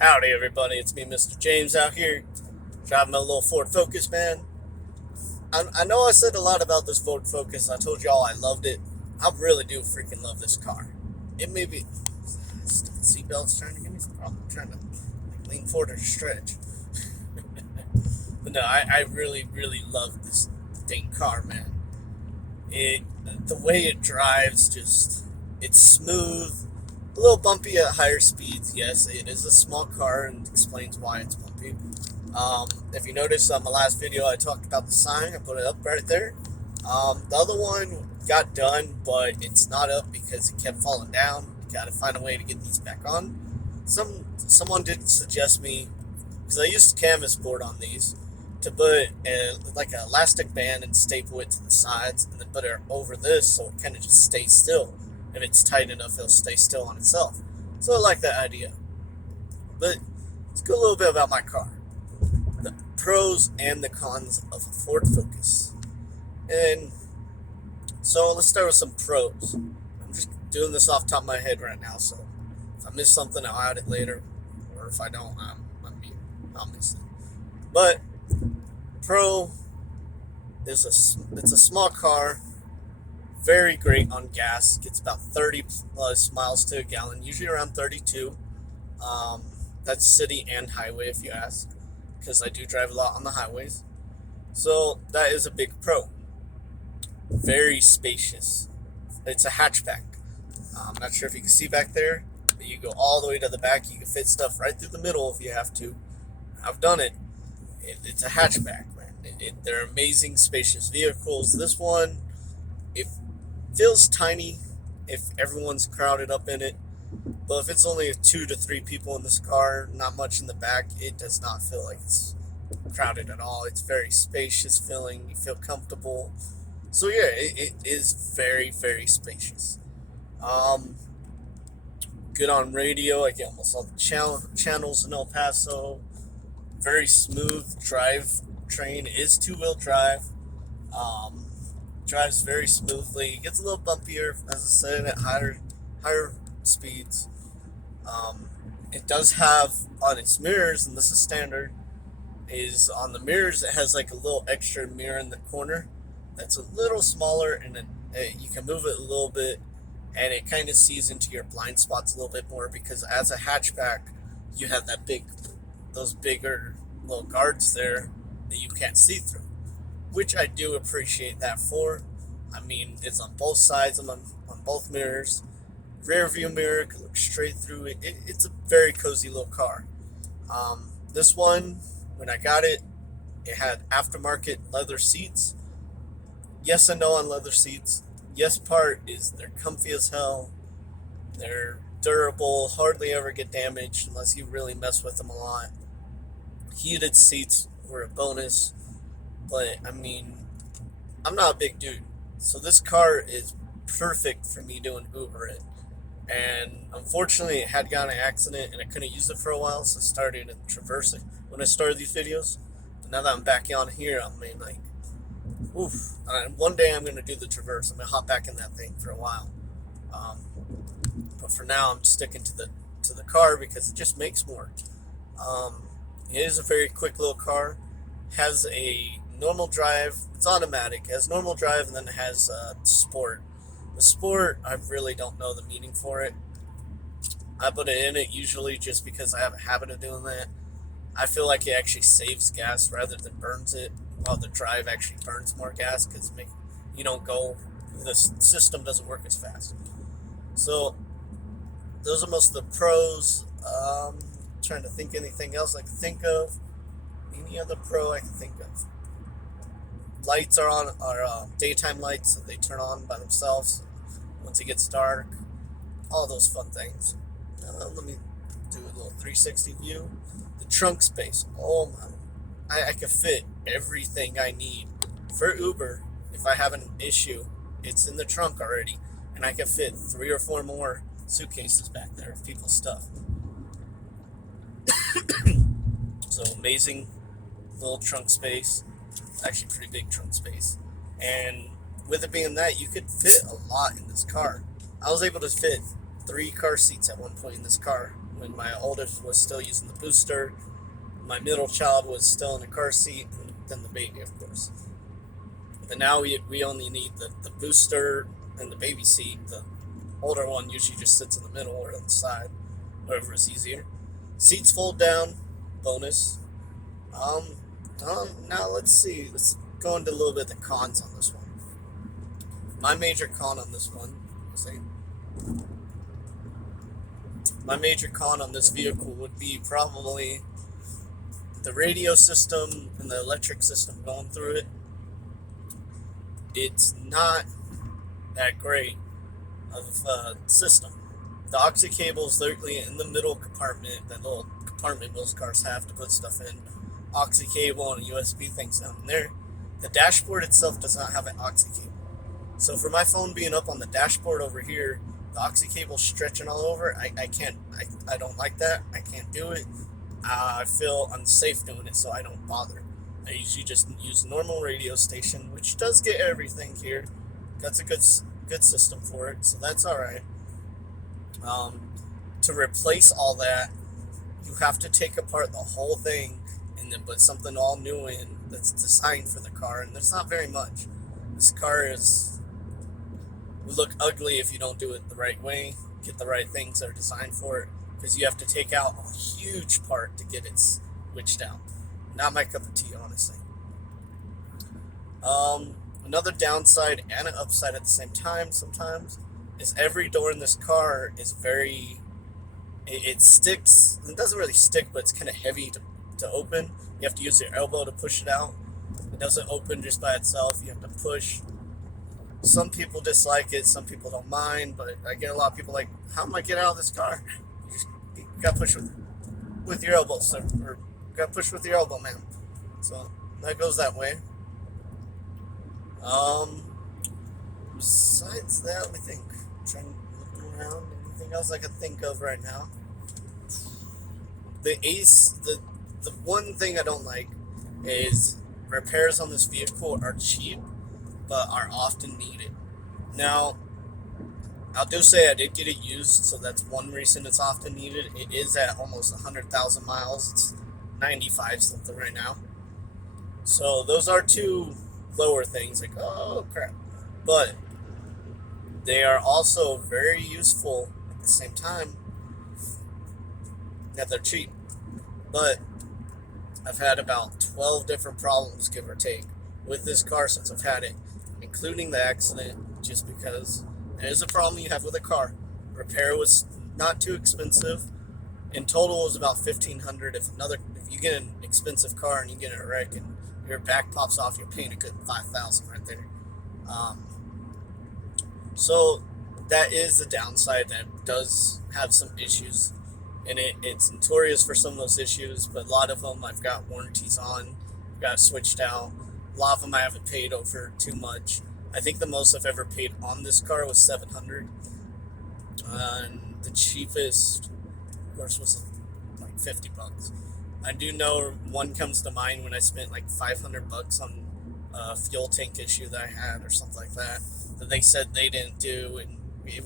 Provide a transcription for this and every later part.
Howdy, everybody. It's me, Mr. James, out here driving my little Ford Focus, man. I know I said a lot about this Ford Focus. I told y'all I loved it. I really do freaking love this car. It may be. Stupid seatbelt's trying to give me some problem. I'm trying to lean forward or stretch. But no, I really, really love this dang car, man. The way it drives, it's smooth. A little bumpy at higher speeds, yes. It is a small car and explains why it's bumpy. If you notice on my last video, I talked about the sign. I put it up right there. The other one got done, but it's not up because it kept falling down. Got to find a way to get these back on. Someone did suggest me, because I used canvas board on these, to put like an elastic band and staple it to the sides, and then put it over this so it kind of just stays still. If it's tight enough, it'll stay still on itself. So I like that idea. But let's go a little bit about my car. The pros and the cons of a Ford Focus. And so let's start with some pros. I'm just doing this off the top of my head right now, so if I miss something, I'll add it later. Or if I don't, I'll miss it. But pro is it's a small car. Very great on gas. Gets about 30 plus miles to a gallon, usually around 32. That's city and highway, if you ask, because I do drive a lot on the highways. So that is a big pro. Very spacious. It's a hatchback. I'm not sure if you can see back there, but you go all the way to the back. You can fit stuff right through the middle if you have to. I've done it. It's a hatchback, man. They're amazing, spacious vehicles. This one, it feels tiny if everyone's crowded up in it, but if it's only 2 to 3 people in this car, not much in the back, it does not feel like it's crowded at all. It's very spacious feeling. You feel comfortable. So yeah, it is very, very spacious. Good on radio. I get almost all the channels in El Paso. Very smooth drive train. Is 2-wheel drive. Drives very smoothly. It gets a little bumpier, as I said, at higher speeds. It does have on its mirrors, and this is standard, is on the mirrors it has like a little extra mirror in the corner that's a little smaller, and then you can move it a little bit, and it kind of sees into your blind spots a little bit more, because as a hatchback you have those bigger little guards there that you can't see through, which I do appreciate that for. I mean, it's on both sides, on both mirrors. Rear view mirror can look straight through it. It's a very cozy little car. This one, when I got it, it had aftermarket leather seats. Yes and no on leather seats. Yes part is they're comfy as hell. They're durable, hardly ever get damaged unless you really mess with them a lot. Heated seats were a bonus. But, I mean, I'm not a big dude. So this car is perfect for me doing Uber it. And unfortunately, it had gotten an accident and I couldn't use it for a while, so I started in Traverse when I started these videos. But now that I'm back on here, I mean, like, oof. And one day I'm going to do the Traverse. I'm going to hop back in that thing for a while. But for now, I'm sticking to the car because it just makes more. It is a very quick little car. Has a normal drive. It's automatic. It has normal drive, and then it has sport. The sport, I really don't know the meaning for it. I put it in it usually just because I have a habit of doing that. I feel like it actually saves gas rather than burns it, while the drive actually burns more gas because the system doesn't work as fast. So those are most of the pros. Trying to think anything else I can think of. Any other pro I can think of. Lights are daytime lights, so they turn on by themselves once it gets dark. All those fun things. Let me do a little 360 view. The trunk space. Oh my! I can fit everything I need for Uber. If I have an issue, it's in the trunk already, and I can fit 3 or 4 more suitcases back there of people's stuff. So amazing little trunk space. Actually pretty big trunk space. And with it being that, you could fit a lot in this car. I was able to fit 3 car seats at one point in this car when my oldest was still using the booster, my middle child was still in a car seat, and then the baby, of course. But now we only need the booster and the baby seat. The older one usually just sits in the middle or on the side, wherever is easier. Seats fold down, bonus. Now let's see. Let's go into a little bit of the cons on this one. My major con on this one, my major con on this vehicle would be probably the radio system and the electric system going through it. It's not that great of a system. The aux cable is literally in the middle compartment, that little compartment most cars have to put stuff in. Aux cable and USB things down in there. The dashboard itself does not have an aux cable. So for my phone being up on the dashboard over here, the aux cable stretching all over, I can't, I don't like that. I can't do it. I feel unsafe doing it, so I don't bother. I usually just use normal radio station, which does get everything here. That's a good system for it, so that's all right. To replace all that, you have to take apart the whole thing and then put something all new in that's designed for the car, and there's not very much. This car would look ugly if you don't do it the right way, get the right things that are designed for it, because you have to take out a huge part to get it switched out. Not my cup of tea, honestly. Another downside and an upside at the same time sometimes is every door in this car is it sticks. It doesn't really stick, but it's kind of heavy to open. You have to use your elbow to push it out. It doesn't open just by itself. You have to push. Some people dislike it, some people don't mind, but I get a lot of people like, how am I get out of this car? You got to push with your elbow, sir, or you got to push with your elbow, ma'am. So that goes that way. Besides that, let me think. I'm trying to look around. Anything else I can think of right now? The one thing I don't like is repairs on this vehicle are cheap, but are often needed. Now, I do say I did get it used, so that's one reason it's often needed. It is at almost 100,000 miles. It's 95 something right now. So those are two lower things, like, oh crap. But they are also very useful at the same time that they're cheap. But I've had about 12 different problems, give or take, with this car since I've had it, including the accident, just because there's a problem you have with a car. Repair was not too expensive. In total, it was about $1,500. If you get an expensive car and you get in a wreck and your back pops off, you're paying a good $5,000 right there. So that is the downside. That does have some issues, and it's notorious for some of those issues. But a lot of them I've got warranties on, got switched out. A lot of them I haven't paid over too much. I think the most I've ever paid on this car was $700, and the cheapest, of course, was like $50. I do know one comes to mind when I spent like $500 on a fuel tank issue that I had or something like that they said they didn't do, and it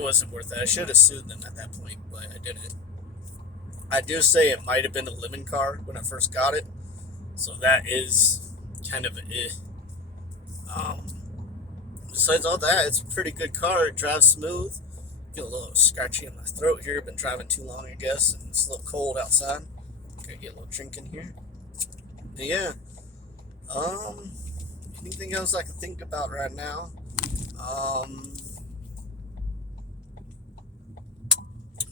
wasn't worth it. I should have sued them at that point, but I didn't. I do say it might have been a living car when I first got it, so that is kind of it. Besides all that, it's a pretty good car. It drives smooth. Get a little scratchy in my throat here. Been driving too long, I guess, and it's a little cold outside. Gotta get a little drink in here. But yeah. Anything else I can think about right now?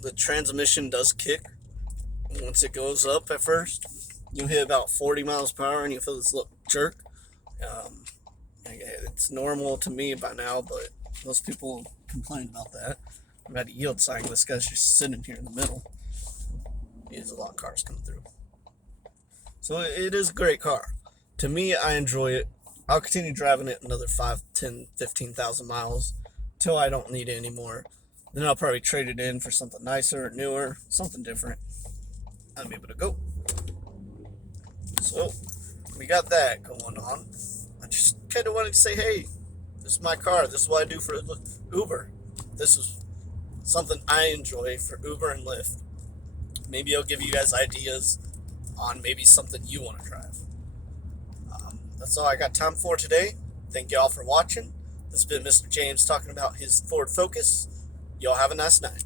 The transmission does kick once it goes up at first. You hit about 40 miles per hour and you feel this little jerk. It's normal to me by now, but most people complain about that. I've had a yield sign. This guy's just sitting here in the middle. There's a lot of cars coming through. So it is a great car. To me, I enjoy it. I'll continue driving it another 5, 10, 15,000 miles till I don't need it anymore. Then I'll probably trade it in for something nicer, newer, something different. I'll be able to go. So, we got that going on. I just kind of wanted to say, hey, this is my car. This is what I do for Uber. This is something I enjoy for Uber and Lyft. Maybe it'll give you guys ideas on maybe something you want to drive. That's all I got time for today. Thank you all for watching. This has been Mr. James talking about his Ford Focus. Y'all have a nice night.